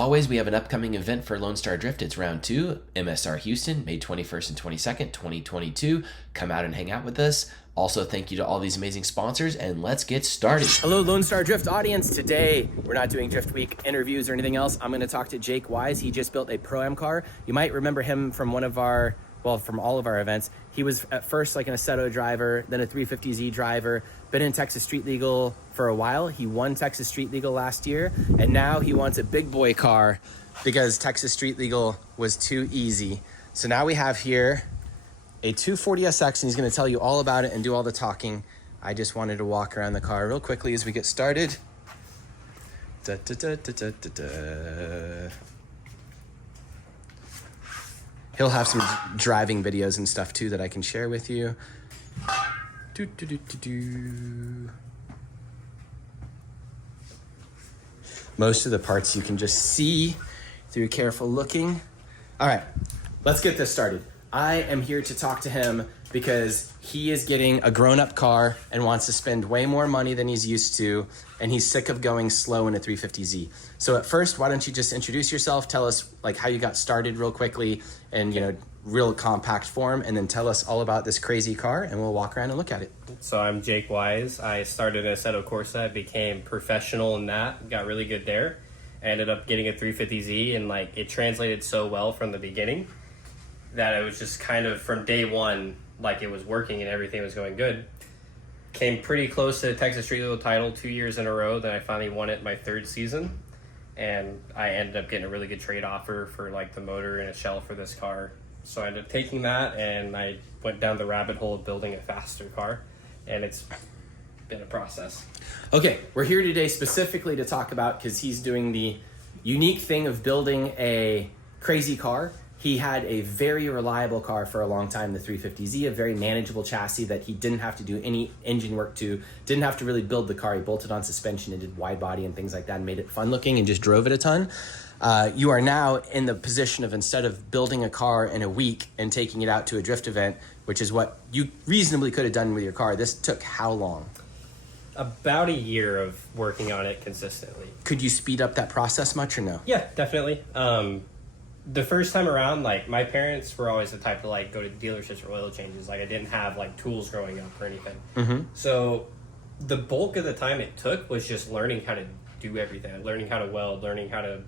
Always, we have an upcoming event for Lone Star Drift. It's round 2, MSR Houston, May 21st and 22nd, 2022. Come out and hang out with us. Also, thank you to all these amazing sponsors, and let's get started. Hello, Lone Star Drift audience. Today, we're not doing Drift Week interviews or anything else. I'm going to talk to Jake Wise. He just built a Pro-Am car. You might remember him from from all of our events. He was at first like an Assetto driver, then a 350Z driver, been in Texas Street Legal for a while. He won Texas Street Legal last year, and now he wants a big boy car because Texas Street Legal was too easy. So now we have here a 240SX, and he's gonna tell you all about it and do all the talking. I just wanted to walk around the car real quickly as we get started. Da, da, da, da, da, da, da. He'll have some driving videos and stuff too that I can share with you. Do, do, do, do, do. Most of the parts you can just see through careful looking. All right, let's get this started. I am here to talk to him because he is getting a grown-up car and wants to spend way more money than he's used to, and he's sick of going slow in a 350Z. So at first, why don't you just introduce yourself, tell us like how you got started real quickly and, you know, real compact form, and then tell us all about this crazy car and we'll walk around and look at it. So I'm Jake Wise. I started in Assetto Corsa. I became professional in that, got really good there. I ended up getting a 350Z, and like it translated so well from the beginning that it was just kind of from day one, like it was working and everything was going good. Came pretty close to the Texas Street Legal title 2 years in a row. Then I finally won it my third season, and I ended up getting a really good trade offer for like the motor and a shell for this car. So I ended up taking that, and I went down the rabbit hole of building a faster car, and it's been a process. Okay, we're here today specifically to talk about, because he's doing the unique thing of building a crazy car. He had a very reliable car for a long time, the 350Z, a very manageable chassis that he didn't have to do any engine work to, didn't have to really build the car. He bolted on suspension and did wide body and things like that and made it fun looking and just drove it a ton. You are now in the position of, instead of building a car in a week and taking it out to a drift event, which is what you reasonably could have done with your car, this took how long? About a year of working on it consistently. Could you speed up that process much or no? Yeah, definitely. The first time around, like my parents were always the type to like go to dealerships for oil changes. Like I didn't have like tools growing up or anything. Mm-hmm. So the bulk of the time it took was just learning how to do everything, learning how to weld, learning how to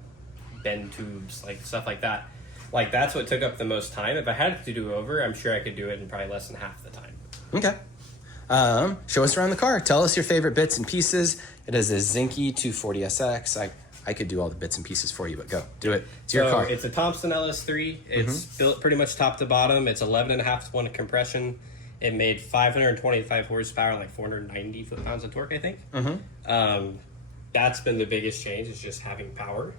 bend tubes, like stuff like that. Like that's what took up the most time. If I had to do it over, I'm sure I could do it in probably less than half the time. Okay. Show us around the car. Tell us your favorite bits and pieces. It is a Zinke 240SX. I could do all the bits and pieces for you, but go. Do it. It's your car. It's a Thompson LS3. It's built pretty much top to bottom. It's 11.5 to 1 compression. It made 525 horsepower and like 490 foot-pounds of torque, I think. That's been the biggest change, is just having power.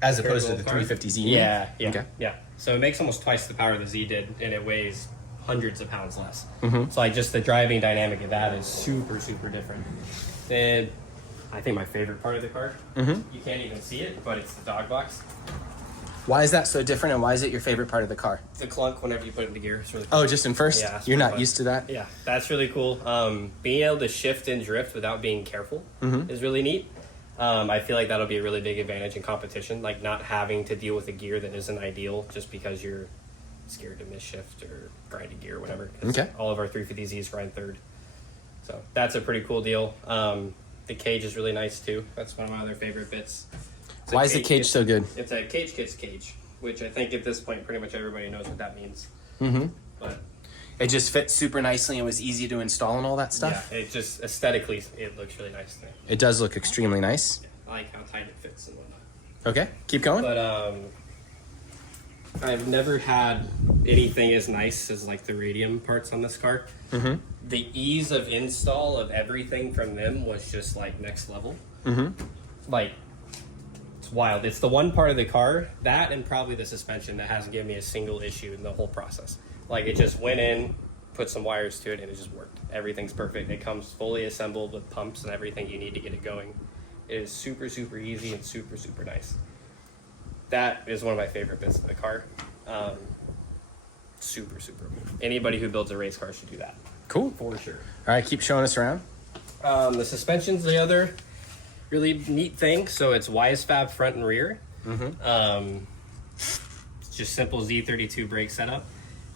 As opposed to the 350Z? Yeah. Okay. Yeah. So it makes almost twice the power the Z did, and it weighs hundreds of pounds less. So like just the driving dynamic of that is super, super different. And I think my favorite part of the car, you can't even see it, but it's the dog box. Why is that so different, and why is it your favorite part of the car? The clunk whenever you put it into gear. It's really cool. Oh, just in first? Yeah. You're not used to that? Yeah, that's really cool. Being able to shift and drift without being careful is really neat. I feel like that'll be a really big advantage in competition, like not having to deal with a gear that isn't ideal just because you're scared to miss shift or grind a gear or whatever. Okay. All of our 350Zs grind third. So that's a pretty cool deal. The cage is really nice too. That's one of my other favorite bits. Why is the cage so good? It's a cage kid's cage, which I think at this point pretty much everybody knows what that means. But it just fits super nicely and was easy to install and all that stuff? Yeah, it just aesthetically, it looks really nice to me. It does look extremely nice. Yeah, I like how tight it fits and whatnot. Okay, keep going. But I've never had anything as nice as like the radium parts on this car. The ease of install of everything from them was just like next level. Like it's wild. It's the one part of the car, that and probably the suspension, that hasn't given me a single issue in the whole process. Like it just went in, put some wires to it, and it just worked. Everything's perfect. It comes fully assembled with pumps and everything you need to get it going. It is super, super easy and super, super nice. That is one of my favorite bits of the car. Super, super cool. Anybody who builds a race car should do that. Cool. For sure. All right, keep showing us around. The suspension's the other really neat thing. So it's Wisefab front and rear. It's just simple Z32 brake setup.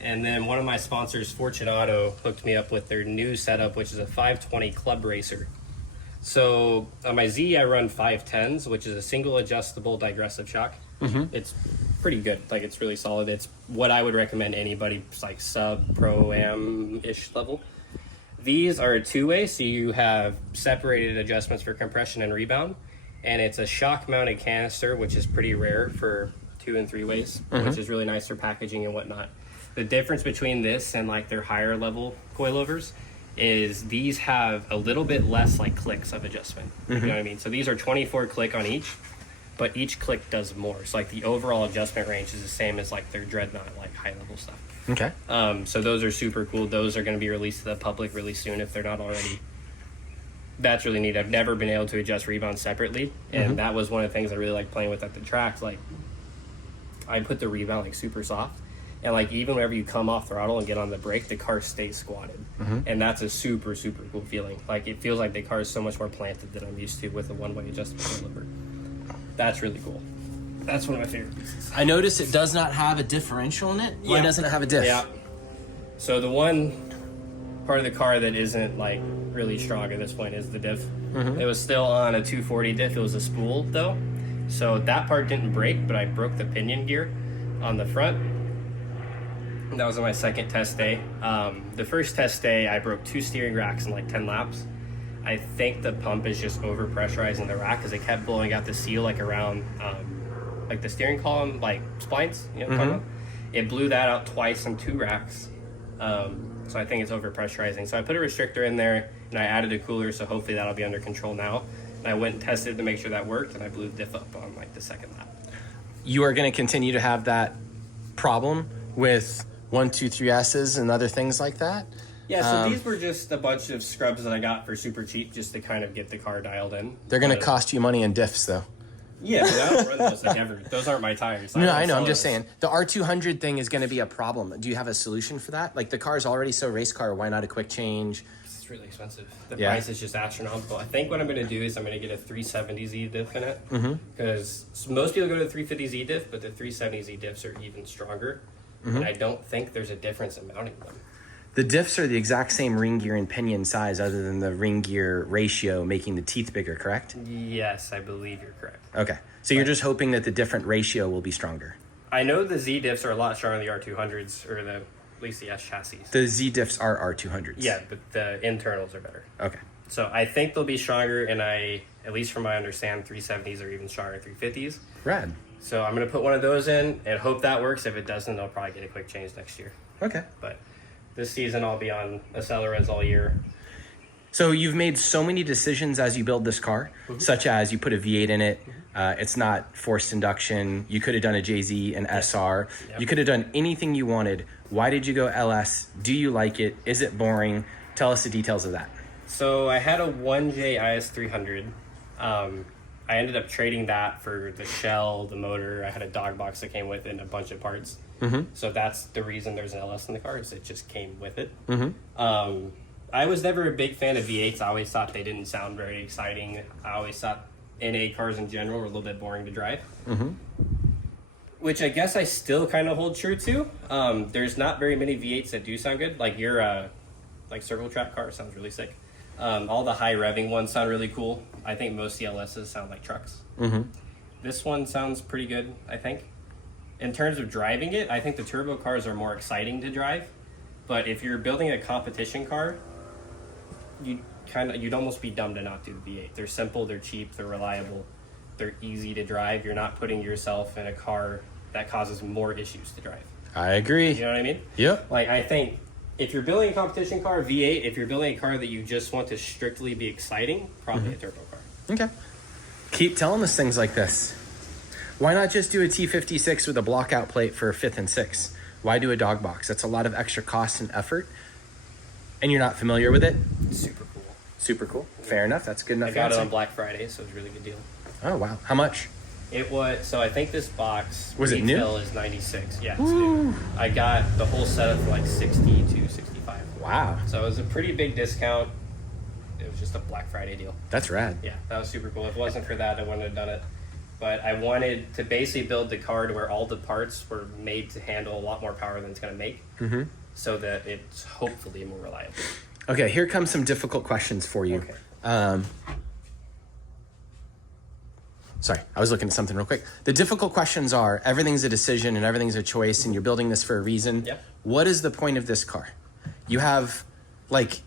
And then one of my sponsors, Fortunato, hooked me up with their new setup, which is a 520 Club Racer. So on my Z, I run 510s, which is a single adjustable digressive shock. It's pretty good. Like, it's really solid. It's what I would recommend anybody like sub pro-am-ish level. These are a two-way, so you have separated adjustments for compression and rebound. And it's a shock-mounted canister, which is pretty rare for 2 and 3 ways, which is really nice for packaging and whatnot. The difference between this and like their higher level coilovers is these have a little bit less like clicks of adjustment. You know what I mean? So these are 24 click on each, but each click does more. So like the overall adjustment range is the same as like their Dreadnought, like high level stuff. Okay. So those are super cool. Those are going to be released to the public really soon if they're not already. That's really neat. I've never been able to adjust rebound separately, and that was one of the things I really like playing with at the tracks. Like, I put the rebound like super soft, and like even whenever you come off throttle and get on the brake, the car stays squatted, and that's a super cool feeling. Like, it feels like the car is so much more planted than I'm used to with a one-way adjustable coilover. That's really cool. That's one of my favorite pieces. I noticed it does not have a differential in it. Why doesn't it have a diff? Yeah. So the one part of the car that isn't like really strong at this point is the diff. It was still on a 240 diff. It was a spool though, so that part didn't break, but I broke the pinion gear on the front. That was on my second test day. The first test day I broke 2 steering racks in like 10 laps. I think the pump is just over pressurizing the rack because it kept blowing out the seal like around like the steering column, like splines, you know what I'm talking about? It blew that out twice in 2 racks. So I think it's over pressurizing. So I put a restrictor in there and I added a cooler, so hopefully that'll be under control now. And I went and tested to make sure that worked, and I blew the diff up on like the second lap. You are going to continue to have that problem with 123Ss and other things like that? Yeah, so these were just a bunch of scrubs that I got for super cheap just to kind of get the car dialed in. They're going to cost you money in diffs, though. Yeah, but I don't run those like ever. Those aren't my tires. No, I know. I'm just saying. The R200 thing is going to be a problem. Do you have a solution for that? Like, the car's already so race car. Why not a quick change? It's really expensive. The price is just astronomical. I think what I'm going to do is I'm going to get a 370Z diff in it. Because most people go to the 350Z diff, but the 370Z diffs are even stronger. And I don't think there's a difference in mounting them. The diffs are the exact same ring gear and pinion size other than the ring gear ratio making the teeth bigger, correct? Yes, I believe you're correct. Okay. So you're just hoping that the different ratio will be stronger. I know the Z diffs are a lot stronger than the R200s, or at least the S chassis. The Z diffs are R200s. Yeah, but the internals are better. Okay. So I think they'll be stronger, and at least from what I understand, 370s are even stronger than 350s. Rad. So I'm going to put one of those in and hope that works. If it doesn't, I'll probably get a quick change next year. Okay. But this season, I'll be on Accelerez all year. So you've made so many decisions as you build this car, such as you put a V8 in it. It's not forced induction. You could have done a JZ, an SR. Yep. You could have done anything you wanted. Why did you go LS? Do you like it? Is it boring? Tell us the details of that. So I had a 1J IS300. I ended up trading that for the shell, the motor. I had a dog box that came with it and a bunch of parts. So that's the reason there's an LS in the car, is it just came with it. I was never a big fan of V8s. I always thought they didn't sound very exciting. I always thought NA cars in general were a little bit boring to drive. Which I guess I still kind of hold true to. There's not very many V8s that do sound good. Like your like circle track car sounds really sick. All the high revving ones sound really cool. I think most CLSs sound like trucks. This one sounds pretty good, I think. In terms of driving it, I think the turbo cars are more exciting to drive. But if you're building a competition car, you'd almost be dumb to not do the V8. They're simple, they're cheap, they're reliable, they're easy to drive. You're not putting yourself in a car that causes more issues to drive. I agree. You know what I mean? Yep. Like, I think if you're building a competition car, V8, if you're building a car that you just want to strictly be exciting, probably a turbo car. Okay. Keep telling us things like this. Why not just do a T56 with a blockout plate for 5th and 6th? Why do a dog box? That's a lot of extra cost and effort, and you're not familiar with it? Super cool. Super cool. Fair enough. That's good enough. I got it on Black Friday, so it was a really good deal. Oh, wow. How much? It was, so I think this box was it new? Retail is $96. Yeah, it's new. I got the whole setup for like $60 to $65. Wow. So it was a pretty big discount. It was just a Black Friday deal. That's rad. Yeah, that was super cool. If it wasn't for that, I wouldn't have done it. but I wanted to basically build the car to where all the parts were made to handle a lot more power than it's going to make, so that it's hopefully more reliable. Okay, here comes some difficult questions for you. Okay. Sorry, I was looking at something real quick. The difficult questions are, everything's a decision and everything's a choice and you're building this for a reason. Yep. What is the point of this car? You have, like,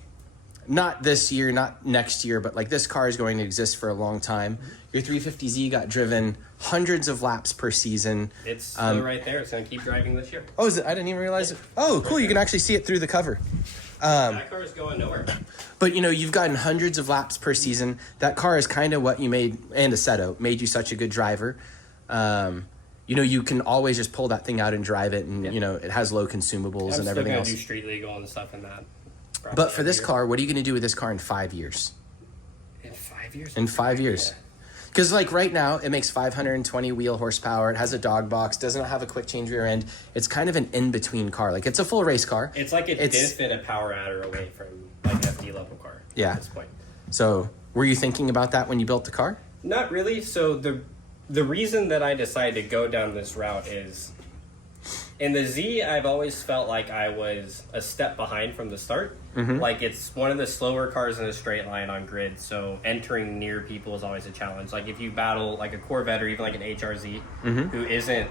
not this year, not next year, but like this car is going to exist for a long time. Your 350Z got driven hundreds of laps per season. It's still right there. It's going to keep driving this year. Oh, is it? I didn't even realize it. Oh, cool. You can actually see it through the cover. That car is going nowhere. But, you know, you've gotten hundreds of laps per season. That car is kind of what you made, and Assetto, made you such a good driver. You know, you can always just pull that thing out and drive it, and, you know, it has low consumables and everything else. I'm still going to do street legal and stuff in that. But for this car, what are you going to do with this car in 5 years? In 5 years? In 5 years. Because, like, right now, it makes 520 wheel horsepower. It has a dog box, doesn't have a quick change rear end. It's kind of an in-between car. Like, it's a full race car. It's like a diff and a power adder away from, like, FD level car at this point. So, were you thinking about that when you built the car? Not really. So, the reason that I decided to go down this route is, in the Z, I've always felt like I was a step behind from the start. Like, it's one of the slower cars in a straight line on grid, so entering near people is always a challenge. Like, if you battle, like, a Corvette or even, like, an HRZ who isn't,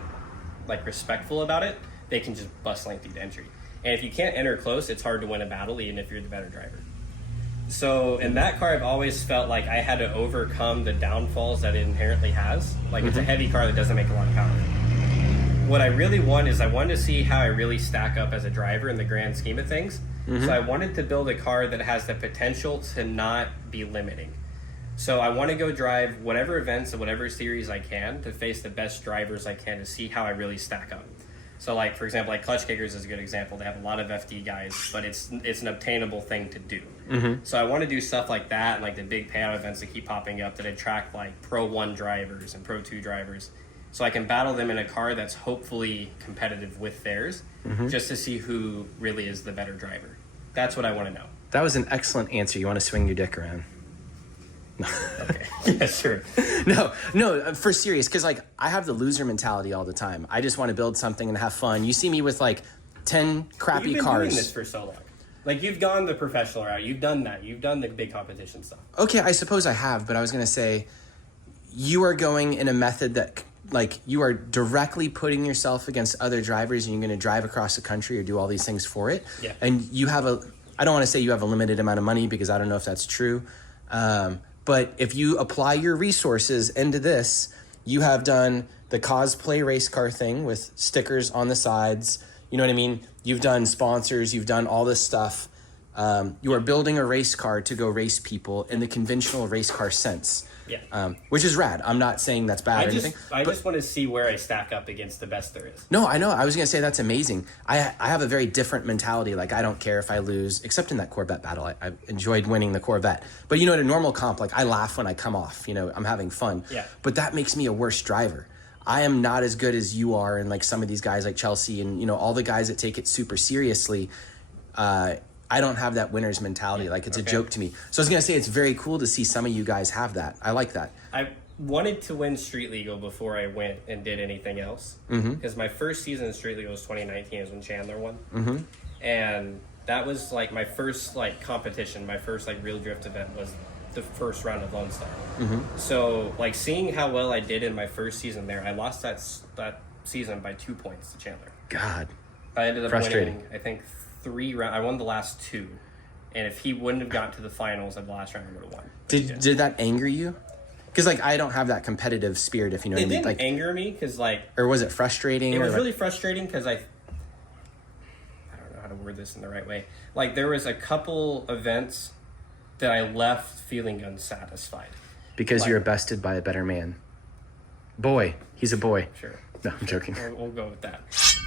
like, respectful about it, they can just bust length through the entry. And if you can't enter close, it's hard to win a battle, even if you're the better driver. So, in that car, I've always felt like I had to overcome the downfalls that it inherently has. Like, it's a heavy car that doesn't make a lot of power. What I really want is I wanted to see how I really stack up as a driver in the grand scheme of things. So I wanted to build a car that has the potential to not be limiting. So I want to go drive whatever events and whatever series I can to face the best drivers I can to see how I really stack up. So, like, for example, like Clutch Kickers is a good example. They have a lot of FD guys, but it's an obtainable thing to do. So I want to do stuff like that and, like, the big payout events that keep popping up that attract, like, Pro 1 drivers and Pro 2 drivers. So I can battle them in a car that's hopefully competitive with theirs, just to see who really is the better driver. That's what I want to know. That was an excellent answer. You want to swing your dick around? Okay. Yeah, sure. No, for serious, because, like, I have the loser mentality all the time. I just want to build something and have fun. You see me with, like, 10 crappy You've been cars. doing this for so long. Like, you've gone the professional route. You've done that. You've done the big competition stuff. Okay, I suppose I have, but I was going to say, you are going in a method that, like, you are directly putting yourself against other drivers and you're going to drive across the country or do all these things for it. Yeah. And you have I don't want to say you have a limited amount of money because I don't know if that's true. But if you apply your resources into this, you have done the cosplay race car thing with stickers on the sides. You know what I mean? You've done sponsors. You've done all this stuff. You are building a race car to go race people in the conventional race car sense. Yeah. Which is rad. I'm not saying that's bad or anything. I just want to see where I stack up against the best there is. No, I know. I was going to say that's amazing. I have a very different mentality. Like, I don't care if I lose, except in that Corvette battle. I enjoyed winning the Corvette. But, you know, in a normal comp, like, I laugh when I come off. You know, I'm having fun. Yeah. But that makes me a worse driver. I am not as good as you are and, like, some of these guys like Chelsea and, you know, all the guys that take it super seriously. I don't have that winner's mentality. Like, it's a joke to me. So I was going to say it's very cool to see some of you guys have that. I like that. I wanted to win Street Legal before I went and did anything else. Because my first season in Street Legal was 2019, is when Chandler won. And that was, like, my first, like, competition. My first, like, real drift event was the first round of Lone Star. So, like, seeing how well I did in my first season there, I lost that season by 2 points to Chandler. God. I ended up winning, I think, 3 rounds. I won the last 2. And if he wouldn't have gotten to the finals of the last round, I would have won. Did that anger you? Because, like, I don't have that competitive spirit, if you know what I mean. It didn't anger me, because, like... Or was it frustrating? It was really frustrating, because I don't know how to word this in the right way. Like, there was a couple events that I left feeling unsatisfied. Because you were bested by a better man. Boy. He's a boy. Sure. No, I'm joking. We'll go with that.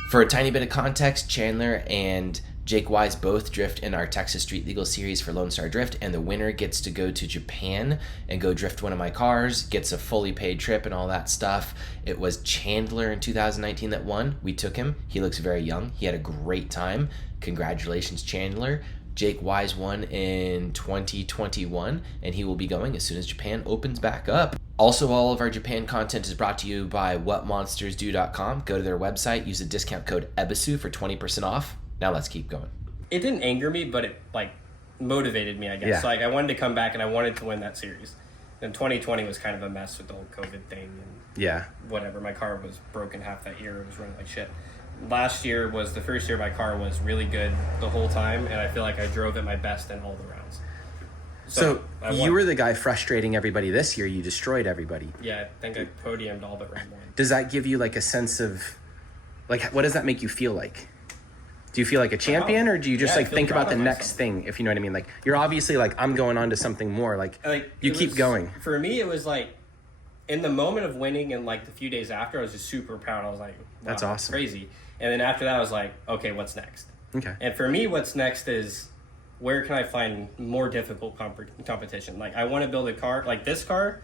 For a tiny bit of context, Chandler and Jake Wise both drift in our Texas Street Legal Series for Lone Star Drift, and the winner gets to go to Japan and go drift one of my cars, gets a fully paid trip and all that stuff. It was Chandler in 2019 that won. We took him. He looks very young. He had a great time. Congratulations, Chandler. Jake Wise won in 2021, and he will be going as soon as Japan opens back up. Also, all of our Japan content is brought to you by whatmonstersdo.com. Go to their website, use the discount code EBISU for 20% off. Now let's keep going. It didn't anger me, but it like motivated me, I guess. Yeah. So, like, I wanted to come back and I wanted to win that series. And 2020 was kind of a mess with the whole COVID thing and Yeah. whatever. My car was broken half that year. It was running like shit. Last year was the first year my car was really good the whole time, and I feel like I drove it my best in all the rounds. So I you won. were the guy frustrating everybody this year. You destroyed everybody. Yeah, I think I podiumed all but round one. Does that give you like a sense of, like, what does that make you feel like? Do you feel like a champion, or do you just Yeah, I like feel think proud about the of next myself. thing, if you know what I mean? Like, you're obviously like, I'm going on to something more. Like you It keep was- going. For me, it was like, in the moment of winning and like the few days after, I was just super proud. I was like, wow, That's awesome. crazy. And then after that, I was like, okay, what's next? Okay. And for me, what's next is, where can I find more difficult competition? Like, I want to build a car. Like, this car,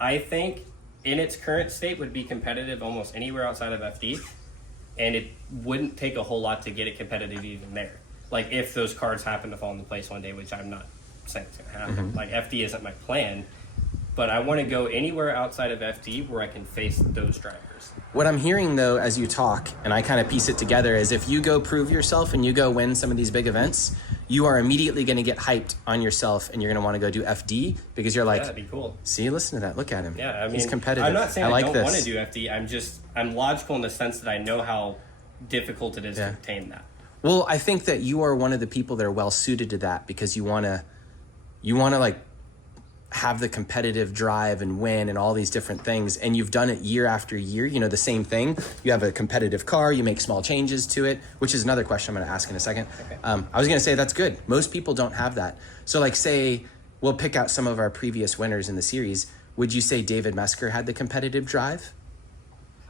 I think, in its current state, would be competitive almost anywhere outside of FD. And it wouldn't take a whole lot to get it competitive even there. Like, if those cards happen to fall into place one day, which I'm not saying it's going to happen. Mm-hmm. Like, FD isn't my plan. But I want to go anywhere outside of FD where I can face those drivers. What I'm hearing though, as you talk, and I kind of piece it together, is if you go prove yourself and you go win some of these big events, you are immediately going to get hyped on yourself, and you're going to want to go do FD because you're like, Yeah, that'd be cool. see, listen to that. Look at him. Yeah, I mean, he's competitive. I'm not saying I, like don't this. want to do FD. I'm logical in the sense that I know how difficult it is Yeah. to obtain that. Well, I think that you are one of the people that are well suited to that because you want to like have the competitive drive and win and all these different things, and you've done it year after year. You know, the same thing. You have a competitive car, you make small changes to it, which is another question I'm going to ask in a second. Okay. I was going to say that's good. Most people don't have that. So like, say we'll pick out some of our previous winners in the series. Would you say David Mesker had the competitive drive?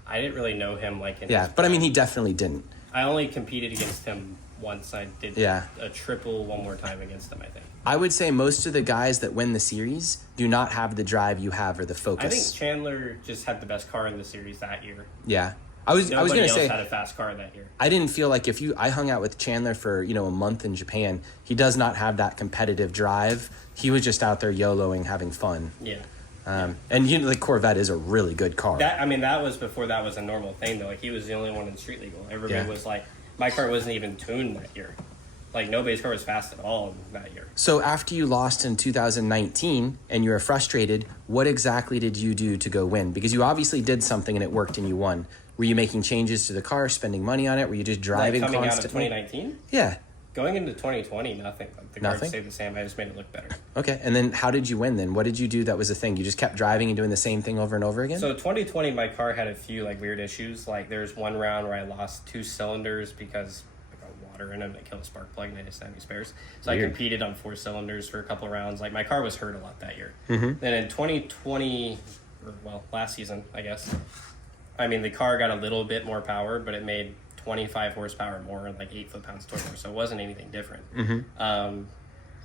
I didn't really know him like in Yeah, his but I mean, prime. he definitely didn't. I only competed against him once. I did Yeah. a triple one more time against him, I think. I would say most of the guys that win the series do not have the drive you have or the focus. I think Chandler just had the best car in the series that year. Yeah. I was Nobody going to else say, had a fast car that year. I didn't feel like I hung out with Chandler for, a month in Japan. He does not have that competitive drive. He was just out there YOLOing, having fun. Yeah. And the Corvette is a really good car. That was before that was a normal thing, though. Like, he was the only one in street legal. Everybody Yeah. was like, my car wasn't even tuned that year. Like, nobody's car was fast at all that year. So after you lost in 2019 and you were frustrated, what exactly did you do to go win? Because you obviously did something and it worked and you won. Were you making changes to the car, spending money on it? Were you just driving Like, coming constantly? out of 2019? Yeah. Going into 2020, nothing. Like, the car Nothing? stayed the same. I just made it look better. Okay. And then how did you win then? What did you do that was a thing? You just kept driving and doing the same thing over and over again? So 2020, my car had a few like weird issues. Like, there's one round where I lost 2 cylinders because I got water in them that killed a spark plug and I just didn't have any spares. So Weird. I competed on 4 cylinders for a couple of rounds. Like, my car was hurt a lot that year. Mm-hmm. Then in 2020, last season, I guess, I mean, the car got a little bit more power, but it made 25 horsepower more and like 8 foot-pounds torque more, so it wasn't anything different. Mm-hmm.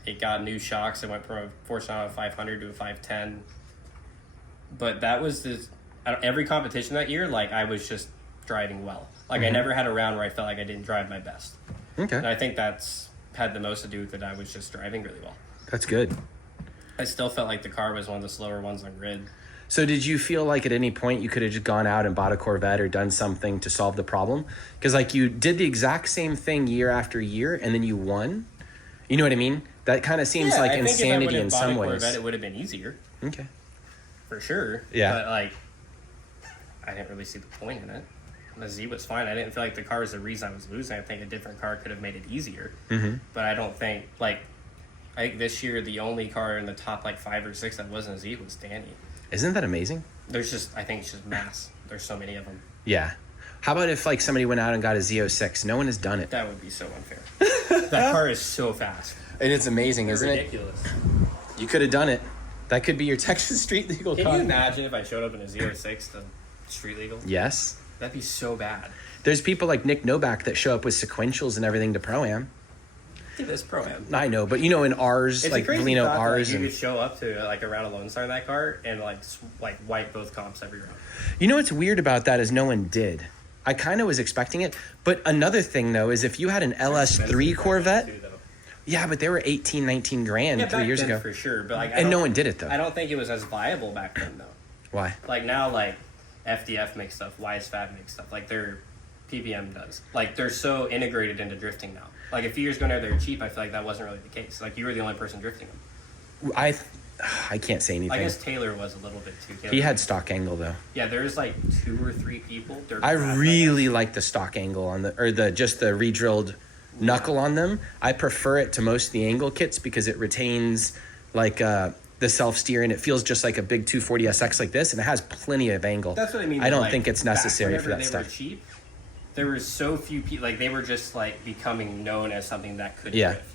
It got new shocks. It went from a force out of 500 to a 510. But that was every competition that year, like, I was just driving well. Like, I never had a round where I felt like I didn't drive my best. Okay. And I think that's had the most to do with it. I was just driving really well. That's good. I still felt like the car was one of the slower ones on grid. So did you feel like at any point you could have just gone out and bought a Corvette or done something to solve the problem? Because like you did the exact same thing year after year and then you won. You know what I mean? That kind of seems like I think insanity if I in some bought a ways. Corvette, it would have been easier, Okay. for sure. Yeah. But, like, I didn't really see the point in it. The Z was fine. I didn't feel like the car was the reason I was losing. I think a different car could have made it easier. Mm-hmm. But I don't think, like, I think this year the only car in the top, like, 5 or 6 that wasn't a Z was Danny. Isn't that amazing? There's just, I think it's just mass. There's so many of them. Yeah. How about if like somebody went out and got a Z06? No one has done it. That would be so unfair. That car is so fast. And it's amazing, isn't Ridiculous. it? You could have done it. That could be your Texas street legal Can car. you imagine if I showed up in a 06 to street legal? Yes. That'd be so bad. There's people like Nick Novak that show up with sequentials and everything to Pro-Am. Dude, that's Pro-Am. I know, but in ours, It's like a crazy Valino thought that, ours. you And, could show up to like a round of Lone Star in that car and like wipe both comps every round. you know what's weird about that is no one did. I kind of was expecting it. But another thing, though, is if you had an LS3 Corvette, Too, though. Yeah, but they were 18, 19 grand Yeah, 3 back years then ago. for sure. But like, And no one did it, though. I don't think it was as viable back then, though. Why? Like now, like FDF makes stuff, WiseFab makes stuff. Like their PPM does. Like they're so integrated into drifting now. Like a few years ago, they're cheap. I feel like that wasn't really the case. Like you were the only person drifting them. I can't say anything. I guess Taylor was a little bit too. Taylor He had stock angle, though. Yeah, there's like 2 or 3 people. I really like the stock angle on just the re-drilled knuckle on them. I prefer it to most of the angle kits because it retains like the self-steer, and it feels just like a big 240 SX like this, and it has plenty of angle. That's what I mean. I don't like, think it's necessary for that they stuff. Were cheap, there were so few people. Like they were just like becoming known as something that could Yeah. drift.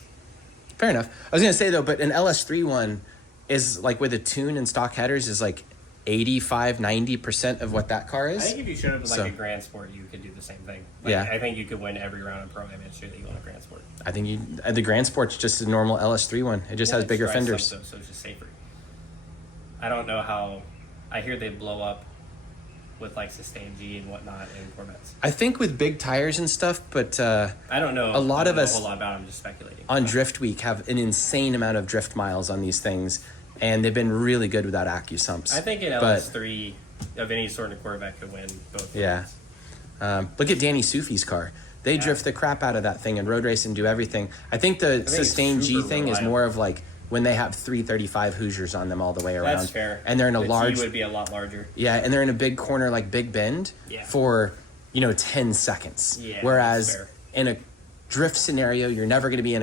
Fair enough. I was gonna say though, but an LS3 one is like with a tune and stock headers is like 85-90% of what that car I is. think if you showed up with like So- a Grand Sport, you could do the same thing. Like, Yeah. I think you could win every round of Pro Am and shoot that you want a Grand Sport. I think the Grand Sport's just a normal LS3 one. It just has it's bigger dry fenders. sump, so it's just safer. I don't know how. I hear they blow up with like sustained G and whatnot in Corvettes. I think with big tires and stuff, but I don't know. A lot I of don't know us- a whole lot about it, I'm just speculating. on Drift Week have an insane amount of drift miles on these things, and they've been really good without AccuSumps. I think an But- LS3 of any sort of Corvette could win both. Yeah. rounds. Look at Danny Sufi's car. They drift the crap out of that thing and road race and do everything. I think the it's sustained G super thing is reliable. more of like when they have 335 Hoosiers on them all the way around. That's fair. And they're in a the large, G would be a lot larger. yeah, and they're in a big corner like Big Bend Yeah. for 10 seconds. Yeah, Whereas that's fair. in a drift scenario, you're never going to be in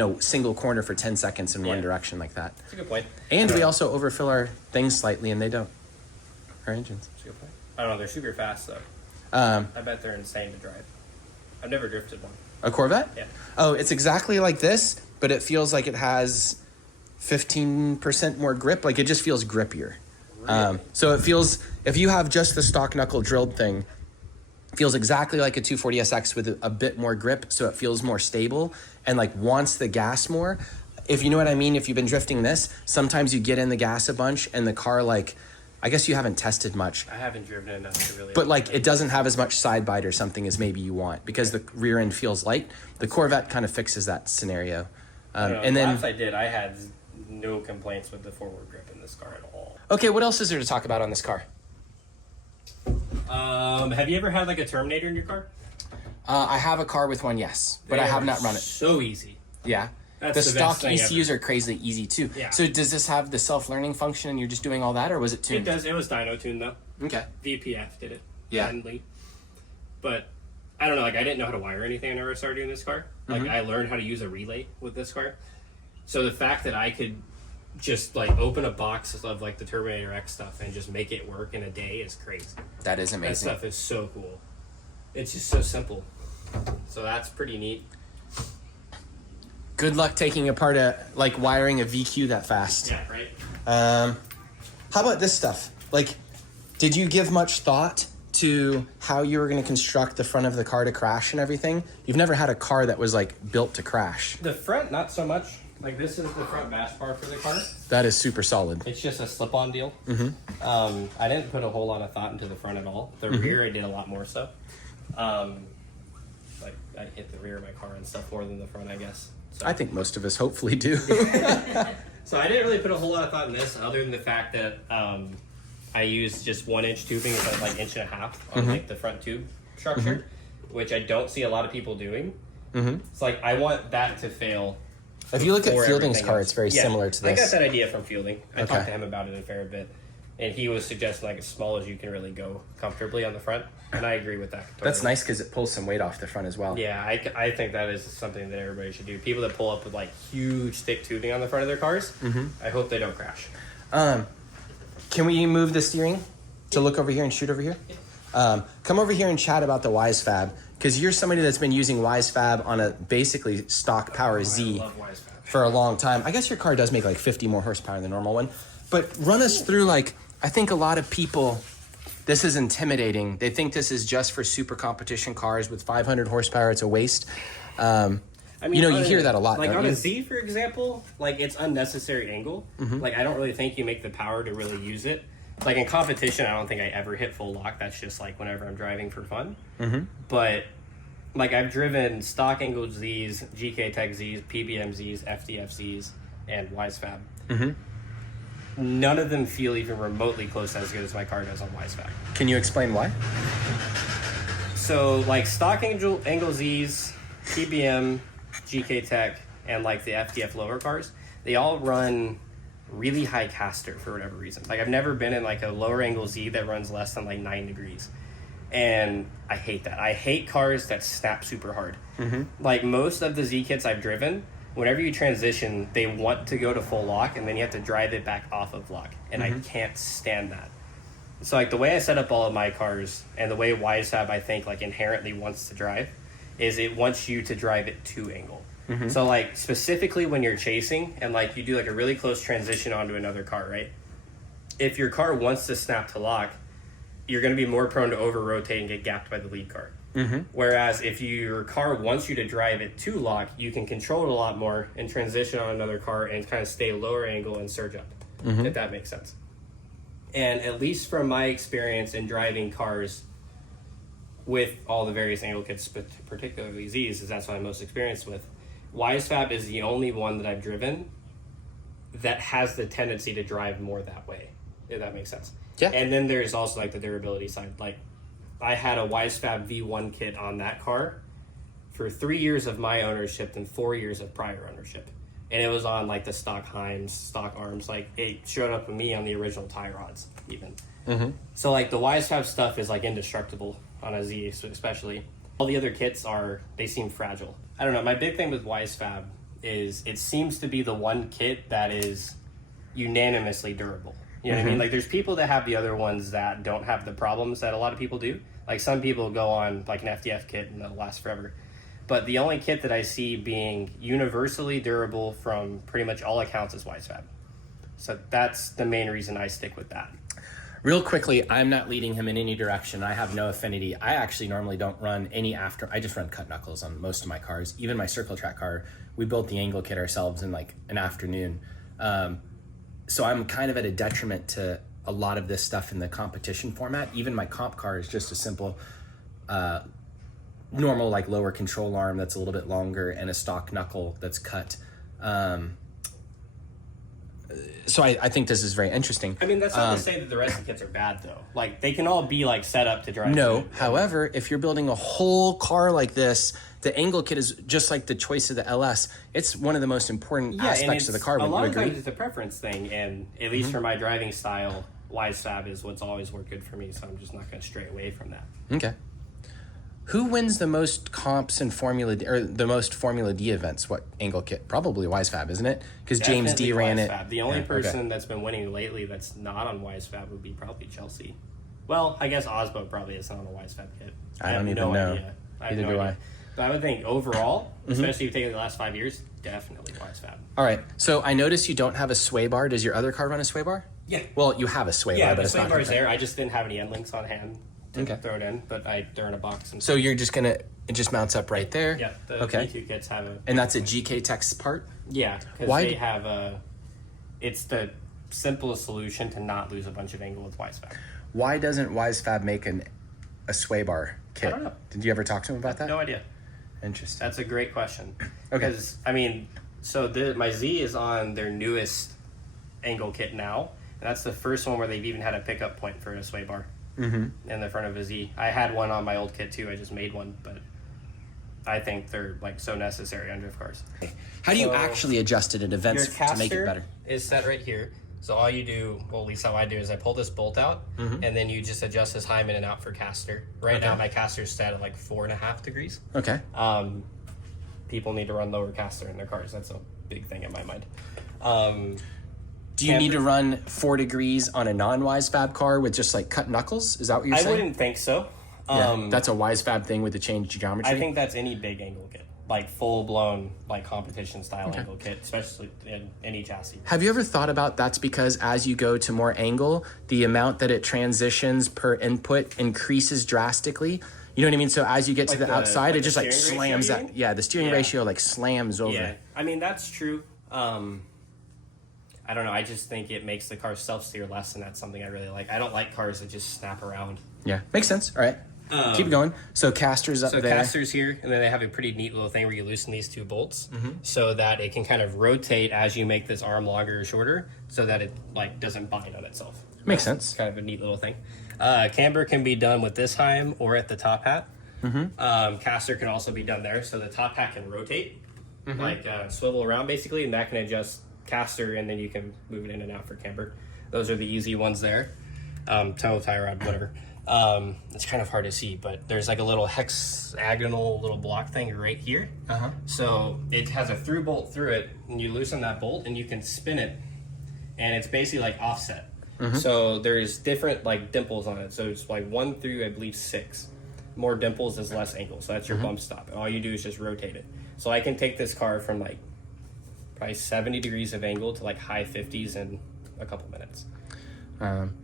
a single corner for 10 seconds in one Yeah. direction like that. That's a good point. And we also overfill our things slightly, and they don't. Our engines. That's a good point. I don't know. They're super fast though. I bet they're insane to drive. I've never drifted one. A Corvette? Yeah. Oh, it's exactly like this, but it feels like it has 15% more grip. Like it just feels grippier. So it feels, if you have just the stock knuckle drilled thing, it feels exactly like a 240 SX with a bit more grip, so it feels more stable and like wants the gas more. If you know what I mean, if you've been drifting this, sometimes you get in the gas a bunch and the car like, I guess you haven't tested much, I haven't driven it enough to really. but like it doesn't have as much side bite or something as maybe you want because the rear end feels light. The Corvette kind of fixes that scenario. And then, last I did, I had no complaints with the forward grip in this car at all. okay, what else is there to talk about on this car? Have you ever had like a Terminator in your car? I have a car with one, yes, but I have not run it. So easy. Yeah. That's the the stock best thing ECUs ever. are crazy easy too. Yeah. So does this have the self-learning function and you're just doing all that, or was it It tuned? does. It was dyno tuned though. Okay. VPF did it. Yeah. Handly. But I don't know. Like I didn't know how to wire anything. I never started doing this car. Like Mm-hmm. I learned how to use a relay with this car. So the fact that I could just like open a box of like the Terminator X stuff and just make it work in a day is crazy. That is That amazing. stuff is so cool. It's just so simple. So that's pretty neat. Good luck taking apart like wiring a VQ that fast. Yeah, right. How about this stuff? Like, did you give much thought to how you were going to construct the front of the car to crash and everything? You've never had a car that was like built to crash. The front, not so much. Like this is the front bash bar for the car. That is super solid. It's just a slip-on deal. Mm-hmm. I didn't put a whole lot of thought into the front at all. The rear, I did a lot more so. Like I hit the rear of my car and stuff more than the front, I guess. So, I think most of us hopefully do. so I didn't really put a whole lot of thought in this, other than the fact that I used just 1-inch tubing instead of like 1.5 inches on like the front tube structure, which I don't see a lot of people doing. It's like I want that to fail. If you look at before Fielding's everything car, else. it's very similar to I got this. that idea from Fielding. I Okay. talked to him about it a fair bit, and he was suggesting like as small as you can really go comfortably on the front, and I agree with that. That's totally. nice because it pulls some weight off the front as well. Yeah, I think that is something that everybody should do. People that pull up with like huge thick tubing on the front of their cars, I hope they don't crash. Can we move the steering to look over here and shoot over here? Come over here and chat about the WiseFab, because you're somebody that's been using WiseFab on a basically stock Power Z I love WiseFab. for a long time. I guess your car does make like 50 more horsepower than the normal one. But run us through, like, I think a lot of people, this is intimidating. They think this is just for super competition cars with 500 horsepower. It's a waste. I mean, You know, you on hear that a lot, Like don't on you? a Z, for example, like it's unnecessary angle. Like I don't really think you make the power to really use it. Like in competition, I don't think I ever hit full lock. That's just like whenever I'm driving for fun. But Like, I've driven stock angled Z's, GK Tech Z's, PBM Z's, FDF Z's, and WiseFab. None of them feel even remotely close to as good as my car does on WiseFab. Can you explain why? So, like, stock angle Z's, PBM, GK Tech, and, like, the FDF lower cars, they all run really high caster for whatever reason. Like, I've never been in, like, a lower angle Z that runs less than, like, 9 degrees. And I hate that. I hate cars that snap super hard. Like, most of the Z kits I've driven, whenever you transition, they want to go to full lock, and then you have to drive it back off of lock. And I can't stand that. So, like, the way I set up all of my cars, and the way WiseFab, I think, like, inherently wants to drive, is it wants you to drive it to angle. So, like, specifically when you're chasing, and, like, you do, like, a really close transition onto another car, right? If your car wants to snap to lock, you're going to be more prone to over-rotate and get gapped by the lead car. Whereas if your car wants you to drive it to lock, you can control it a lot more and transition on another car and kind of stay lower angle and surge up, if that makes sense. And at least from my experience in driving cars with all the various angle kits, but particularly Z's, is that's what I'm most experienced with, WiseFab is the only one that I've driven that has the tendency to drive more that way, if that makes sense. Yeah. And then there's also, like, the durability side. Like, I had a WiseFab V1 kit on that car for 3 years of my ownership and 4 years of prior ownership. And it was on, like, the stock Heims, stock arms. Like, it showed up with me on the original tie rods, even. So, like, the WiseFab stuff is, like, indestructible on a Z, especially. All the other kits they seem fragile. I don't know. My big thing with WiseFab is it seems to be the one kit that is unanimously durable. You know what I mean? Like, there's people that have the other ones that don't have the problems that a lot of people do. Like, some people go on, like, an FDF kit and it'll last forever. But the only kit that I see being universally durable from pretty much all accounts is WiseFab. So that's the main reason I stick with that. Real quickly, I'm not leading him in any direction. I have no affinity. I actually normally don't run any I just run cut knuckles on most of my cars. Even my circle track car, we built the angle kit ourselves in, like, an afternoon. So I'm kind of at a detriment to a lot of this stuff in the competition format. Even my comp car is just a simple, normal, like, lower control arm that's a little bit longer and a stock knuckle that's cut. So I think this is very interesting. I mean, that's not to say that the rest of the kits are bad, though. Like, they can all be, like, set up to drive. No. However, if you're building a whole car like this, the angle kit is just like the choice of the LS. It's one of the most important aspects of the car. A lot of times it's a preference thing, and at least for my driving style, WiseFab is what's always worked good for me, so I'm just not going to stray away from that. Okay. Who wins the most comps in Formula D, or the most Formula D events? What angle kit? Probably WiseFab, isn't it? Because James D ran WiseFab. it. The only person that's been winning lately that's not on WiseFab would be probably Chelsea. Well, I guess Osbo probably isn't on a WiseFab kit. I don't even know. Neither do I. But I would think overall, especially if you take the last 5 years, definitely WiseFab. All right. So I noticed you don't have a sway bar. Does your other car run a sway bar? Yeah. Well, you have a sway bar, but the it's sway not bar's there. I just didn't have any end links on hand to Okay. throw it in, but they're in a box. And So you're just gonna, it just mounts up right there? yeah, the Okay. V2 kits have a... And that's a GK Tech's part? Yeah, because Why they d- have a... It's the simplest solution to not lose a bunch of angle with WiseFab. Why doesn't WiseFab make a sway bar kit? I don't know. Did you ever talk to him about that? No idea. Interesting. That's a great question. Okay. Because, I mean, so my Z is on their newest angle kit now. And that's the first one where they've even had a pickup point for a sway bar in the front of a Z. I had one on my old kit too. I just made one, but I think they're, like, so necessary on drift cars. How do you So, actually adjust it at Your events to make it caster better? is set right here. So all you do, well, at least how I do, is I pull this bolt out, and then you just adjust this Hyman and out for caster. Right now, my caster is set at like 4.5 degrees. Okay. People need to run lower caster in their cars. That's a big thing in my mind. Do you need to run 4 degrees on a non-WiseFab car with just, like, cut knuckles? Is that what you're I saying? wouldn't think so. Yeah, that's a WiseFab thing with the changed geometry. I think that's any big angle kit, like full-blown, like, competition style angle kit, especially in any chassis. Have you ever thought about that's because as you go to more angle, the amount that it transitions per input increases drastically? You know what I mean? So as you get to Like the outside, like it just, the like, steering slams ratio, you that. mean? Yeah, the steering ratio, like, slams over. Yeah, I mean, that's true. I don't know. I just think it makes the car self-steer less, and that's something I really like. I don't like cars that just snap around. Yeah, makes sense. All right. Keep going. So caster's up So there. caster's here, and then they have a pretty neat little thing where you loosen these two bolts so that it can kind of rotate as you make this arm longer or shorter, so that it like doesn't bind on itself. Makes sense. It's kind of a neat little thing. Camber can be done with this heim or at the top hat. Caster can also be done there, so the top hat can rotate, like swivel around basically, and that can adjust caster, and then you can move it in and out for camber. Those are the easy ones there. Tunnel tie rod, whatever. It's kind of hard to see, but there's like a little hexagonal little block thing right here. So it has a through bolt through it, and you loosen that bolt and you can spin it, and it's basically like offset. So there's different like dimples on it. So it's like 1 through I believe 6. More dimples is less angle. So that's your bump stop. And all you do is just rotate it. So I can take this car from like probably 70 degrees of angle to like high 50s in a couple minutes.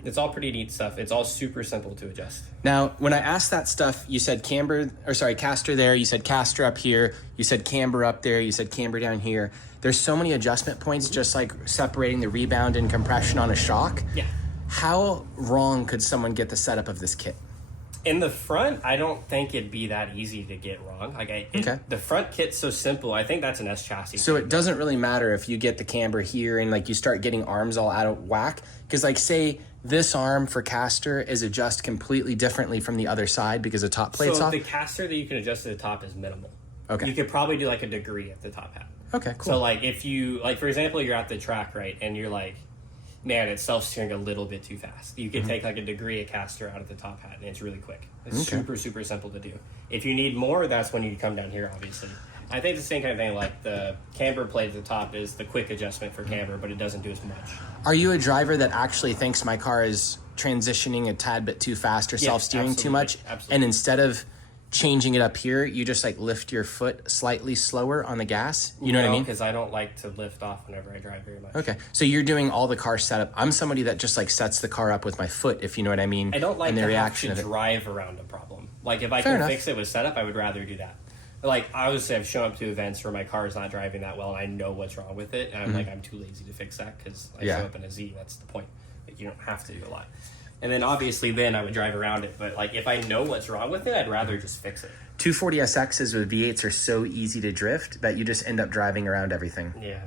It's all pretty neat stuff. It's all super simple to adjust. Now, when I asked that stuff, you said caster there, you said caster up here, you said camber up there, you said camber down here. There's so many adjustment points, just like separating the rebound and compression on a shock. Yeah. How wrong could someone get the setup of this kit? In the front, I don't think it'd be that easy to get wrong. The front kit's so simple. I think that's an S chassis. So it doesn't really matter if you get the camber here and like you start getting arms all out of whack, because like say this arm for caster is adjust completely differently from the other side because the top plate's so off. the caster that you can adjust to the top is minimal. Okay. You could probably do like a degree at the top hat. Okay, cool. So like if you like, for example, you're at the track, right, and you're like, man, it's self-steering a little bit too fast. You could take like a degree of caster out of the top hat, and it's really quick. It's super, super simple to do. If you need more, that's when you come down here, obviously. I think the same kind of thing, like the camber plate at the top is the quick adjustment for camber, but it doesn't do as much. Are you a driver that actually thinks my car is transitioning a tad bit too fast or self-steering too much? Absolutely. And instead of changing it up here, you just like lift your foot slightly slower on the gas? You know what I mean? Because I don't like to lift off whenever I drive very much. Okay. So you're doing all the car setup. I'm somebody that just like sets the car up with my foot, if you know what I mean. I don't like and the to reaction have to of it. drive around a problem. Like if I Fair can enough. fix it with setup, I would rather do that. Like obviously I've shown up to events where my car is not driving that well and I know what's wrong with it, and I'm like, I'm too lazy to fix that because I show up in a Z. That's the point. Like you don't have to do a lot. And then obviously then I would drive around it, but like if I know what's wrong with it, I'd rather just fix it. 240SXs with V8s are so easy to drift that you just end up driving around everything. Yeah.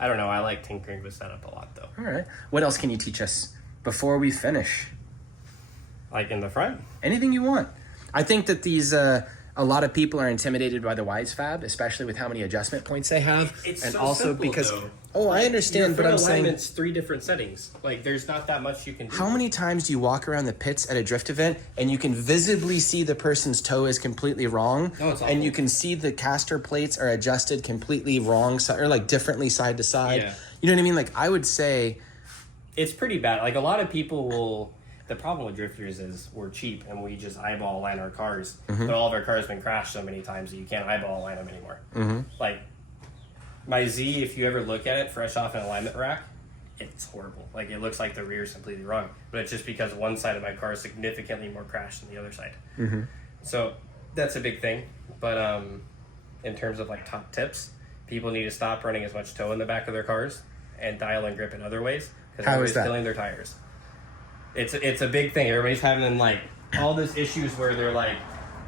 I don't know. I like tinkering with setup a lot though. All right. What else can you teach us before we finish? Like in the front? Anything you want. I think that these a lot of people are intimidated by the Wise Fab, especially with how many adjustment points they have. It's and so also simple, because though. I understand, but I'm saying it's 3 different settings. Like there's not that much you can do. how many times do you walk around the pits at a drift event and you can visibly see the person's toe is completely wrong, Oh, it's awful. and you can see the caster plates are adjusted completely wrong or like differently side to side. Yeah. You know what I mean? Like I would say It's pretty bad. Like a lot of people will. The problem with drifters is we're cheap and we just eyeball line our cars. But all of our cars have been crashed so many times that you can't eyeball line them anymore. Like my Z, if you ever look at it fresh off an alignment rack, it's horrible. Like it looks like the rear is completely wrong. But it's just because one side of my car is significantly more crashed than the other side. So that's a big thing. But in terms of like top tips, people need to stop running as much toe in the back of their cars and dial and grip in other ways because How is everybody's that? killing their tires. It's a big thing. Everybody's having like all these issues where they're like,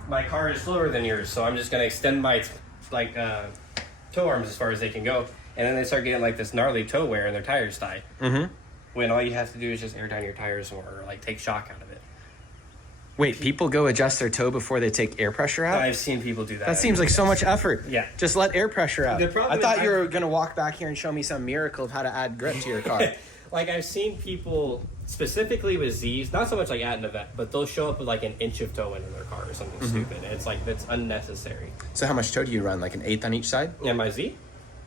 my car is slower than yours, so I'm just gonna extend my like toe arms as far as they can go, and then they start getting like this gnarly toe wear and their tires die. When all you have to do is just air down your tires or like take shock out of it. wait, people go adjust their toe before they take air pressure out? I've seen people do that. That seems like so much effort. Yeah. Just let air pressure out. The problem I is thought you were going to walk back here and show me some miracle of how to add grip to your car. Like I've seen people specifically with Z's, not so much like at an event, but they'll show up with like an inch of toe in their car or something stupid. And it's like that's unnecessary. So how much toe do you run? Like an eighth on each side? Yeah, my Z?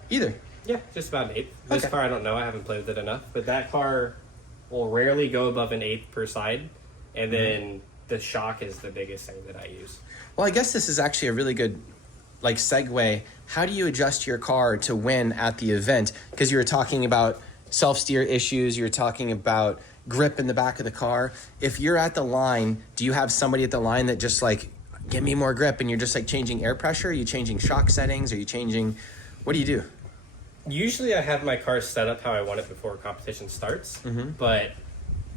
Either. Yeah, just about an eighth. This Okay. car I don't know, I haven't played with it enough. But that car will rarely go above an eighth per side. And then the shock is the biggest thing that I use. Well, I guess this is actually a really good like segue. How do you adjust your car to win at the event? Because you were talking about self-steer issues, you're talking about grip in the back of the car. If you're at the line, do you have somebody at the line that just like, give me more grip, and you're just like changing air pressure? Are you changing shock settings? Are you changing, what do you do? Usually I have my car set up how I want it before competition starts. But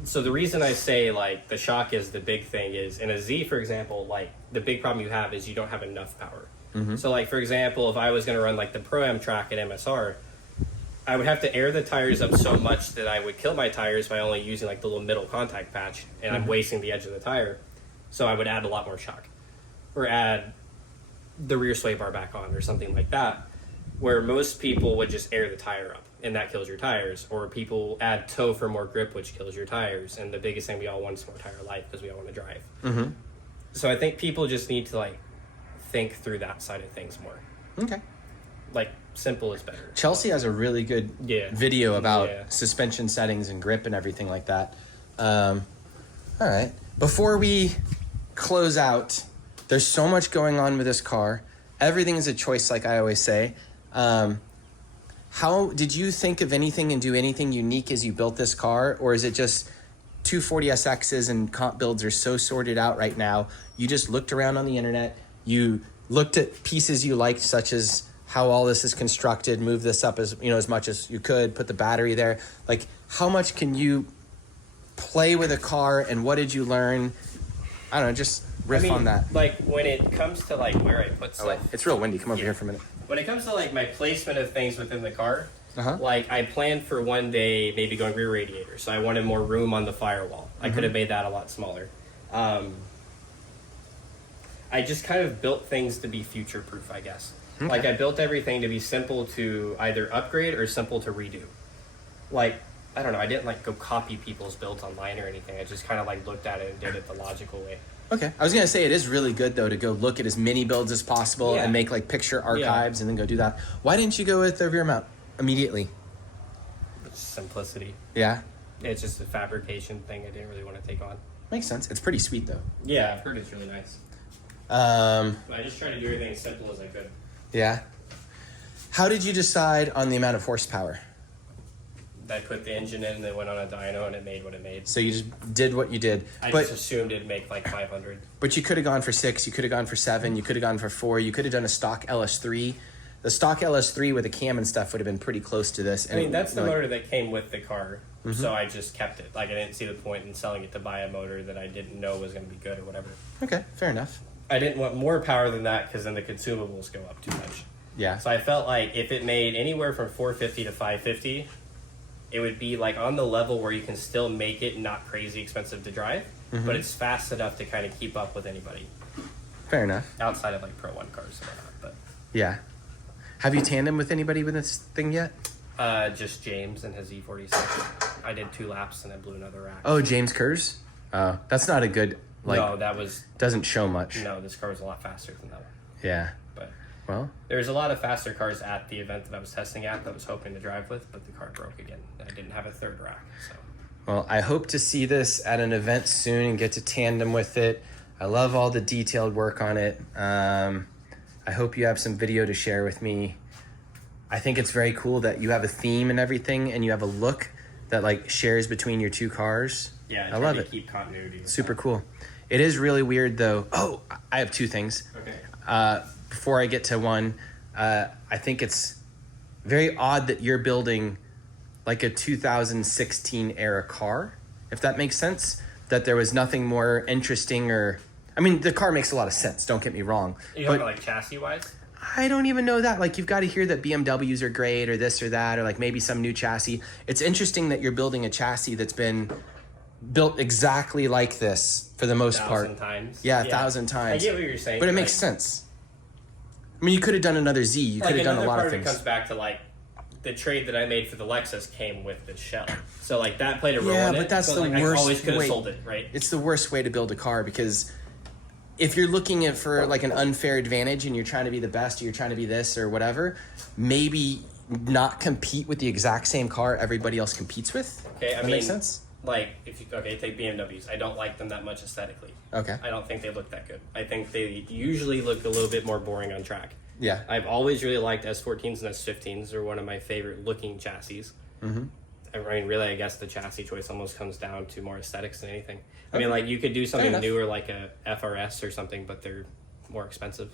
So the reason I say like the shock is the big thing is in a Z, for example, like the big problem you have is you don't have enough power. So like, for example, if I was going to run like the Pro-Am track at MSR, I would have to air the tires up so much that I would kill my tires by only using like the little middle contact patch, and I'm wasting the edge of the tire. So I would add a lot more shock, or add the rear sway bar back on, or something like that, where most people would just air the tire up, and that kills your tires. Or people add toe for more grip, which kills your tires. And the biggest thing we all want is more tire life because we all want to drive. So I think people just need to like think through that side of things more. Okay. Like, simple is better. Chelsea has a really good video about suspension settings and grip and everything like that. All right. Before we close out, there's so much going on with this car. Everything is a choice, like I always say. How did you think of anything and do anything unique as you built this car? Or is it just 240SXs and comp builds are so sorted out right now? You just looked around on the internet. You looked at pieces you liked, such as how all this is constructed, move this up as much as you could, put the battery there. Like, how much can you play with a car, and what did you learn? I don't know, just riff on that. Like, when it comes to like where I put stuff, it's real windy. Come over here for a minute. when it comes to like my placement of things within the car, like I planned for one day maybe going rear radiator, so I wanted more room on the firewall. I could have made that a lot smaller. I just kind of built things to be future proof, I guess. Okay. Like I built everything to be simple to either upgrade or simple to redo. Like, I don't know, I didn't like go copy people's builds online or anything. I just kind of like looked at it and did it the logical way. Okay. I was going to say it is really good though to go look at as many builds as possible and make like picture archives and then go do that. Why didn't you go with the rear mount immediately? It's simplicity. Yeah. It's just a fabrication thing I didn't really want to take on. Makes sense. It's pretty sweet though. Yeah, I've heard it's really nice. I just tried to do everything as simple as I could. Yeah. How did you decide on the amount of horsepower? I put the engine in and it went on a dyno and it made what it made. So you just did what you did. I just assumed it'd make like 500. But you could have gone for 6, you could have gone for 7, you could have gone for 4, you could have done a stock LS3. The stock LS3 with a cam and stuff would have been pretty close to this. I mean, that's the motor that came with the car, so I just kept it. Like, I didn't see the point in selling it to buy a motor that I didn't know was going to be good or whatever. Okay, fair enough. I didn't want more power than that because then the consumables go up too much. Yeah. So I felt like if it made anywhere from 450 to 550, it would be like on the level where you can still make it not crazy expensive to drive, but it's fast enough to kind of keep up with anybody. Fair enough. Outside of like Pro 1 cars and whatnot, but yeah. Have you tandem with anybody with this thing yet? Just James and his E46. I did 2 laps and then blew another rack. Oh, James Kurz? Oh, that's not a good, like... No, that was... Doesn't show much. No, this car was a lot faster than that one. Yeah. But... Well... There's a lot of faster cars at the event that I was testing at that I was hoping to drive with, but the car broke again. I didn't have a third rack, so... Well, I hope to see this at an event soon and get to tandem with it. I love all the detailed work on it. I hope you have some video to share with me. I think it's very cool that you have a theme and everything, and you have a look that like shares between your two cars. Yeah, I love it. Keep continuity. Super cool. It is really weird though. Oh, I have 2 things. Okay. Before I get to one, I think it's very odd that you're building like a 2016 era car, if that makes sense. That there was nothing more interesting or... I mean, the car makes a lot of sense, don't get me wrong. You talking about like chassis-wise? I don't even know that. Like, you've got to hear that BMWs are great or this or that, or like maybe some new chassis. It's interesting that you're building a chassis that's been built exactly like this for the most part. 1,000 times? Yeah, 1,000 times. I get what you're saying. But it makes sense. I mean, you could have done another Z. You could have done a lot of things. Another part of it comes back to like the trade that I made for the Lexus came with the shell. So like that played a role in it. Yeah, but that's the worst I always could have sold it, right? It's the worst way to build a car because... if you're looking at for like an unfair advantage and you're trying to be the best or you're trying to be this or whatever, maybe not compete with the exact same car everybody else competes with. Okay, I mean, makes sense. Like if you take BMWs, I don't like them that much aesthetically. Okay. I don't think they look that good. I think they usually look a little bit more boring on track. Yeah. I've always really liked S14s and S15s. They're one of my favorite looking chassis. Mm-hmm. I mean, really, I guess the chassis choice almost comes down to more aesthetics than anything. I mean, like, you could do something newer like a FRS or something, but they're more expensive.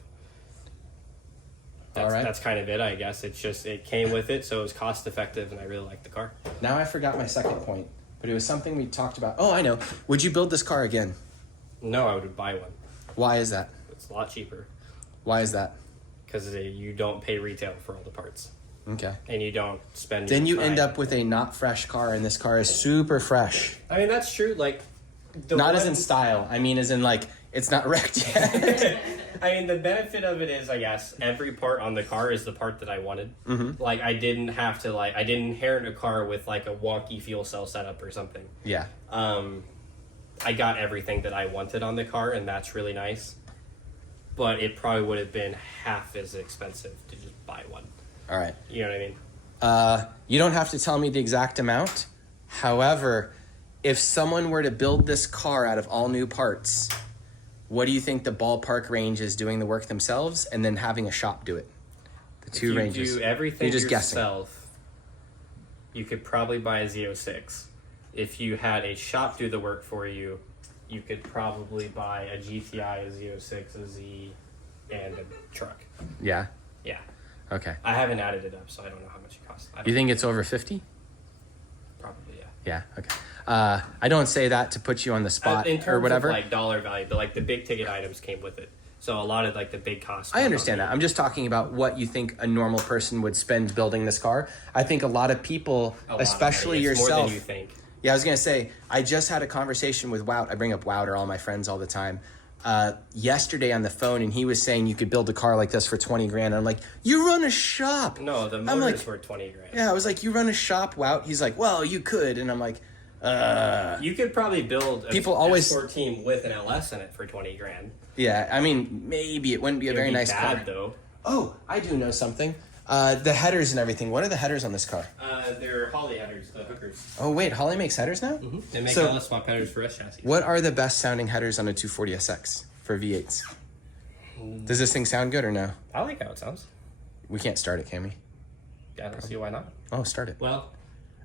That's kind of it, I guess. It's just, it came with it, so it was cost effective, and I really liked the car. Now I forgot my second point. but it was something we talked about. Oh, I know. Would you build this car again? No, I would buy one. Why is that? It's a lot cheaper Why is that? because you don't pay retail for all the parts, Okay. and you don't spend. Then you your end time. up with a not fresh car, and this car is super fresh. I mean, that's true. Like, Not as in style. I mean, as in like it's not wrecked yet. I mean, the benefit of it is, I guess, every part on the car is the part that I wanted. Mm-hmm. Like, I didn't have to, like, I didn't inherit a car with, like, a wonky fuel cell setup or something. Yeah. I got everything that I wanted on the car, and that's really nice. But it probably would have been half as expensive to just buy one. All right. You know what I mean? You don't have to tell me the exact amount. However, if someone were to build this car out of all new parts, what do you think the ballpark range is doing the work themselves and then having a shop do it? The two ranges. If you do everything You're just yourself, you could probably buy a Z06. If you had a shop do the work for you, you could probably buy a GTI, a Z06, a Z, and a truck. Yeah. Yeah. Okay. I haven't added it up, so I don't know how much it costs. You think it's over 50? Probably, yeah. Yeah. Okay. I don't say that to put you on the spot In terms or whatever. of like dollar value, but like the big ticket items came with it. So a lot of like the big costs. I understand that. I'm just talking about what you think a normal person would spend building this car. I think a lot of people, especially It's yourself. more than you think. Yeah, I was going to say, I just had a conversation with Wout. I bring up Wout or all my friends all the time. Yesterday on the phone, and he was saying you could build a car like this for 20 grand. I'm like, you run a shop. No, the motors were 20 grand. Yeah, I was like, you run a shop, Wout? He's like, well, you could. And I'm like, you could probably build a S14 with an LS in it for 20 grand. Yeah, I mean, maybe it wouldn't be a very nice car. Though. Oh, I do know something. The headers and everything. What are the headers on this car? They're Holley headers, the hookers. Oh, wait, Holley makes headers now? Mm-hmm. They make LS swap headers for S chassis. What are the best sounding headers on a 240SX for V8s? Does this thing sound good or no? I like how it sounds. We can't start it, can we? Yeah, I don't see why not. Oh, start it. Well,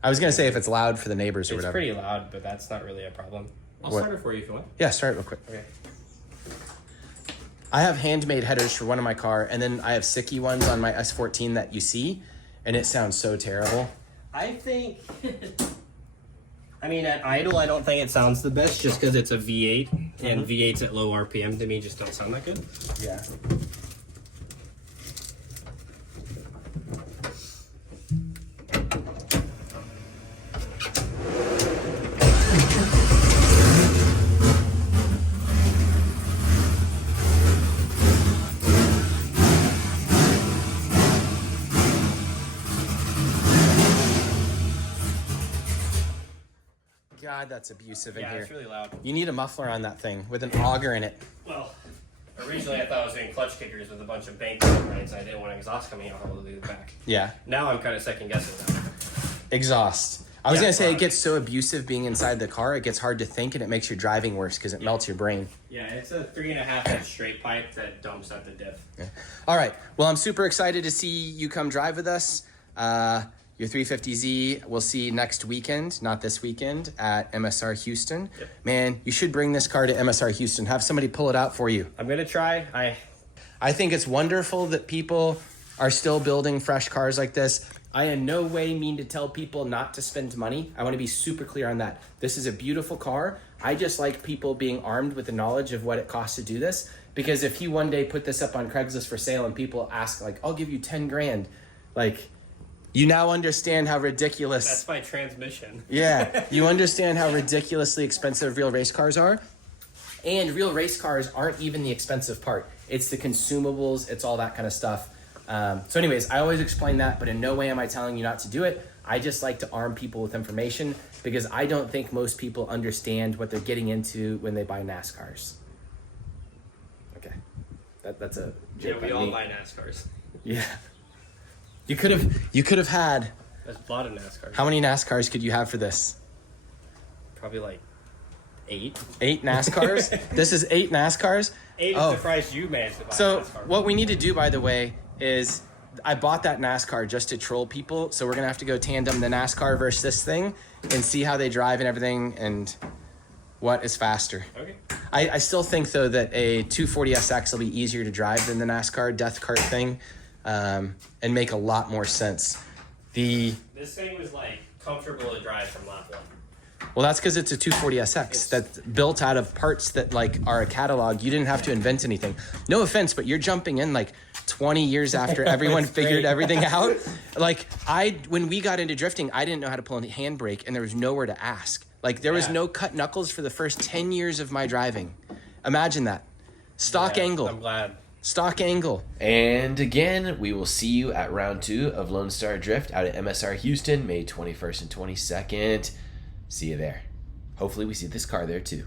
I was going to say if it's loud for the neighbors or it's whatever. pretty loud, but that's not really a problem. I'll start it for you if you want. Yeah, start it real quick. Okay. I have handmade headers for one of my car, and then I have Sicky ones on my S14 that you see, and it sounds so terrible. I think... I mean, at idle, I don't think it sounds the best just because it's a V8, and V8s at low RPM to me just don't sound that good. Yeah. God, that's abusive in Yeah, here. it's really loud. You need a muffler on that thing with an auger in it. Well, originally I thought I was doing clutch kickers with a bunch of bank uprights, and I didn't want exhaust coming out all the way back. Yeah. Now I'm kind of second guessing that. Exhaust. I was Yeah, going to say it right. gets so abusive being inside the car, it gets hard to think and it makes your driving worse because it melts your brain. Yeah, it's a 3.5-inch straight pipe that dumps at the diff. Yeah. All right. Well, I'm super excited to see you come drive with us. Your 350Z we'll see next weekend, not this weekend, at MSR Houston. Yep. Man, you should bring this car to MSR Houston. Have somebody pull it out for you. I'm going to try. I think it's wonderful that people are still building fresh cars like this. I in no way mean to tell people not to spend money. I want to be super clear on that. This is a beautiful car. I just like people being armed with the knowledge of what it costs to do this. Because if you one day put this up on Craigslist for sale and people ask, like, I'll give you 10 grand, like, you now understand how ridiculous. That's my transmission. Yeah, you understand how ridiculously expensive real race cars are. And real race cars aren't even the expensive part. It's the consumables, it's all that kind of stuff. So anyways, I always explain that, but in no way am I telling you not to do it. I just like to arm people with information because I don't think most people understand what they're getting into when they buy NASCARs. Okay, that's a Yeah, joke we on all me. buy NASCARs. Yeah. You could have had, There's a lot of NASCARs. how many NASCARs could you have for this? Probably like 8. 8 NASCARs? This is 8 NASCARs? 8 Oh. is the price you managed to buy So NASCAR. what we need to do, by the way, is I bought that NASCAR just to troll people. So we're going to have to go tandem the NASCAR versus this thing and see how they drive and everything and what is faster. Okay. I still think, though, that a 240SX will be easier to drive than the NASCAR death cart thing and make a lot more sense. This thing was like comfortable to drive from lap 1. Well, that's because it's a 240SX that's built out of parts that like are a catalog. You didn't have to invent anything. No offense, but you're jumping in like 20 years after everyone figured everything out. Like when we got into drifting, I didn't know how to pull a handbrake and there was nowhere to ask. Like there was no cut knuckles for the first 10 years of my driving. Imagine that. Stock angle. I'm glad. Stock angle. And again, we will see you at round 2 of Lone Star Drift out at MSR Houston, May 21st and 22nd. See you there. Hopefully we see this car there too.